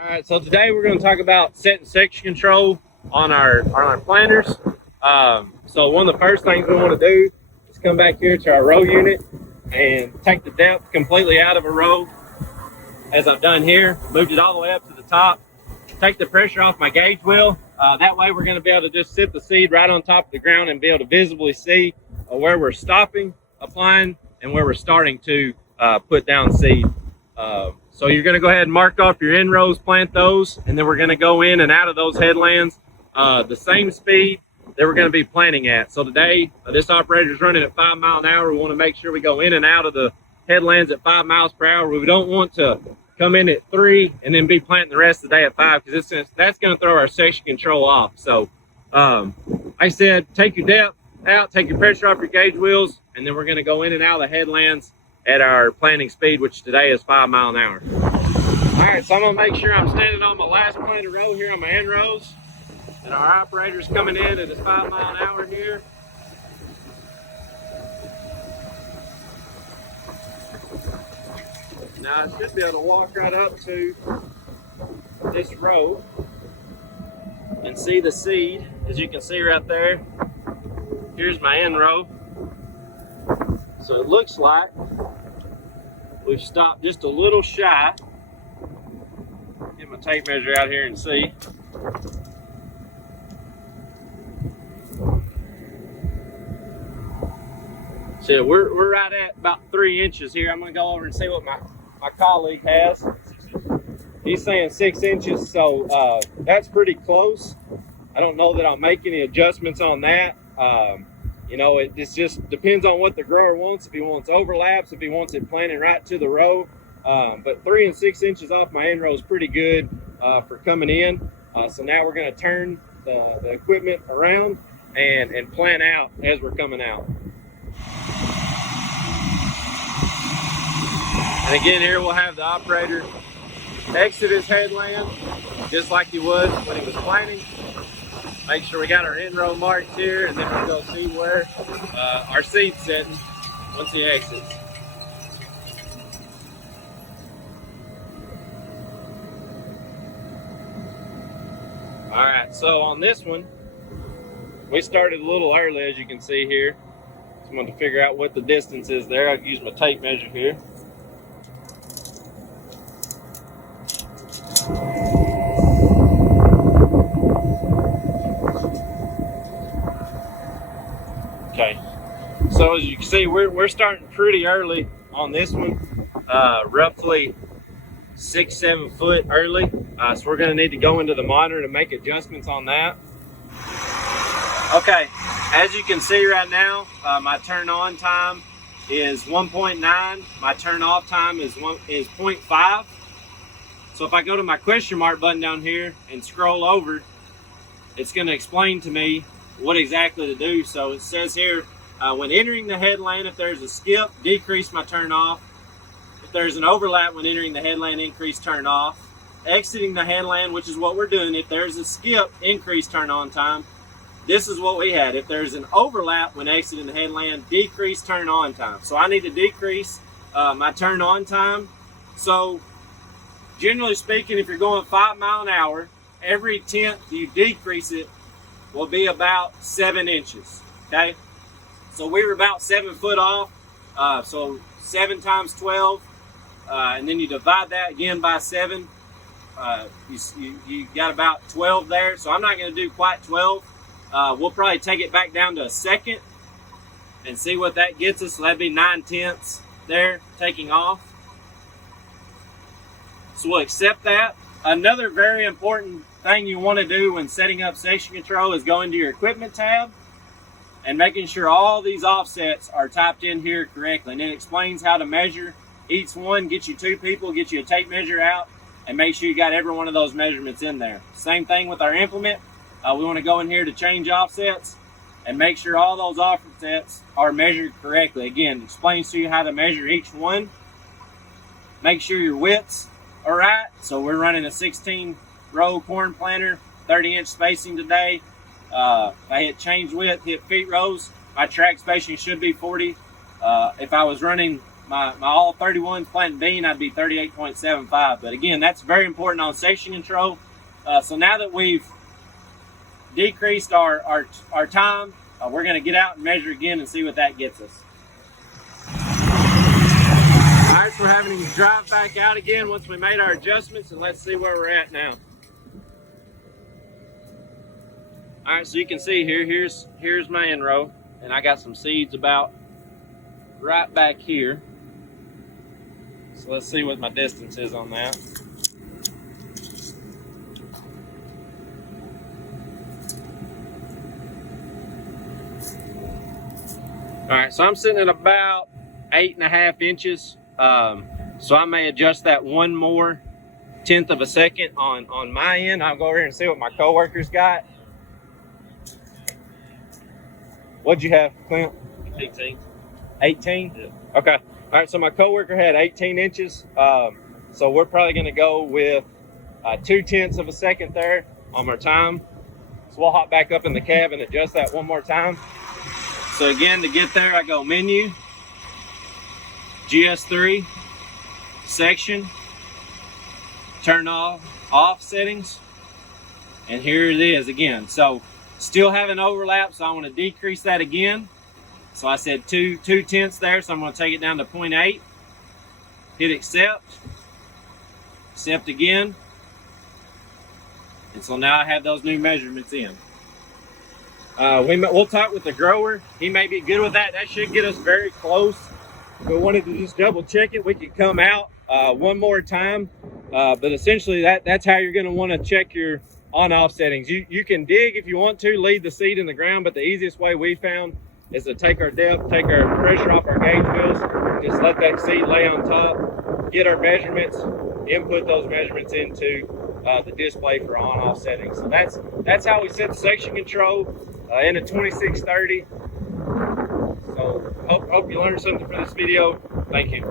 All right, so today we're going to talk about setting section control on our planters. So one of the first things we want to do is come back here to our row unit and take the depth completely out of a row, as I've done here. Moved it all the way up to the top. Take the pressure off my gauge wheel. That way we're going to be able to just sit the seed right on top of the ground and be able to visibly see where we're stopping, applying, and where we're starting to put down seed. So you're going to go ahead and mark off your end rows, plant those, and then we're going to go in and out of those headlands the same speed that we're going to be planting at. So today, this operator is running at 5 miles an hour. We want to make sure we go in and out of the headlands at 5 miles per hour. We don't want to come in at 3 and then be planting the rest of the day at 5, because that's going to throw our section control off. So like I said, take your depth out, take your pressure off your gauge wheels, and then we're going to go in and out of the headlands at our planting speed, which today is 5 miles an hour. All right, so I'm gonna make sure I'm standing on my last planted row here on my end rows, and our operator's coming in at his 5 mile an hour here. Now I should be able to walk right up to this row and see the seed. As you can see right there, here's my end row. So it looks like we've stopped just a little shy. Get my tape measure out here and see. So we're right at about 3 inches here. I'm gonna go over and see what my colleague has. He's saying 6 inches, so that's pretty close. I don't know that I'll make any adjustments on that. You know, it just depends on what the grower wants. If he wants overlaps, if he wants it planted right to the row. But 3 and 6 inches off my end row is pretty good for coming in. So now we're going to turn the equipment around and plant out as we're coming out. And again, here we'll have the operator exit his headland just like he was when he was planting. Make sure we got our end row marked here, and then we'll go see where our seed's sitting once he exits. All right, so on this one, we started a little early, as you can see here. So I'm going to figure out what the distance is there. I've used my tape measure here. Okay, so as you can see, we're starting pretty early on this one, roughly 6-7 foot early. So we're going to need to go into the monitor to make adjustments on that. Okay, as you can see right now, my turn on time is 1.9. My turn off time is 0.5. So if I go to my question mark button down here and scroll over, it's going to explain to me what exactly to do. So it says here, when entering the headland, if there's a skip, decrease my turn off. If there's an overlap when entering the headland, increase turn off. Exiting the headland, which is what we're doing, if there's a skip, increase turn on time. This is what we had. If there's an overlap when exiting the headland, decrease turn on time. So I need to decrease my turn on time. So generally speaking, if you're going 5 miles an hour, every tenth you decrease it will be about 7 inches, okay? So we were about 7 foot off, so 7 times 12, and then you divide that again by 7. You got about 12 there, so I'm not going to do quite 12. We'll probably take it back down to a second and see what that gets us. So that'd be 9/10 there, taking off. So we'll accept that. Another very important thing you want to do when setting up section control is go into your equipment tab and making sure all these offsets are typed in here correctly. And it explains how to measure each one. Get you 2 people, get you a tape measure out, and make sure you got every one of those measurements in there. Same thing with our implement. We want to go in here to change offsets and make sure all those offsets are measured correctly. Again, explains to you how to measure each one. Make sure your widths are right. So we're running a 16 row corn planter, 30-inch spacing today. If I hit change width, hit feet rows, my track spacing should be 40. If I was running my all 31s planting bean, I'd be 38.75. But again, that's very important on section control. So now that we've decreased our time, we're going to get out and measure again and see what that gets us. All right, so we're having to drive back out again once we made our adjustments, and let's see where we're at now. All right, so you can see here, here's my end row, and I got some seeds about right back here. So let's see what my distance is on that. All right, so I'm sitting at about 8.5 inches. So I may adjust that one more 1/10 of a second on my end. I'll go over here and see what my coworkers got. What'd you have, Clint? 18. 18? Yeah. Okay. All right, so my coworker had 18 inches. So we're probably gonna go with 2/10 of a second there on our time. So we'll hop back up in the cab and adjust that one more time. So again, to get there, I go menu, GS3, section, turn off settings, and here it is again. So still having overlap, so I want to decrease that again. So I said 2/10 there, so I'm going to take it down to 0.8. Hit accept again. And so now I have those new measurements in. We'll talk with the grower. He may be good with that. That should get us very close. If we wanted to just double check it, we could come out one more time. But essentially that's how you're going to want to check your on-off settings. You can dig if you want to, leave the seed in the ground, but the easiest way we found is to take our depth, take our pressure off our gauge wheels, just let that seed lay on top, get our measurements, input those measurements into the display for on-off settings. So that's how we set the section control in a 2630. So hope you learned something from this video. Thank you.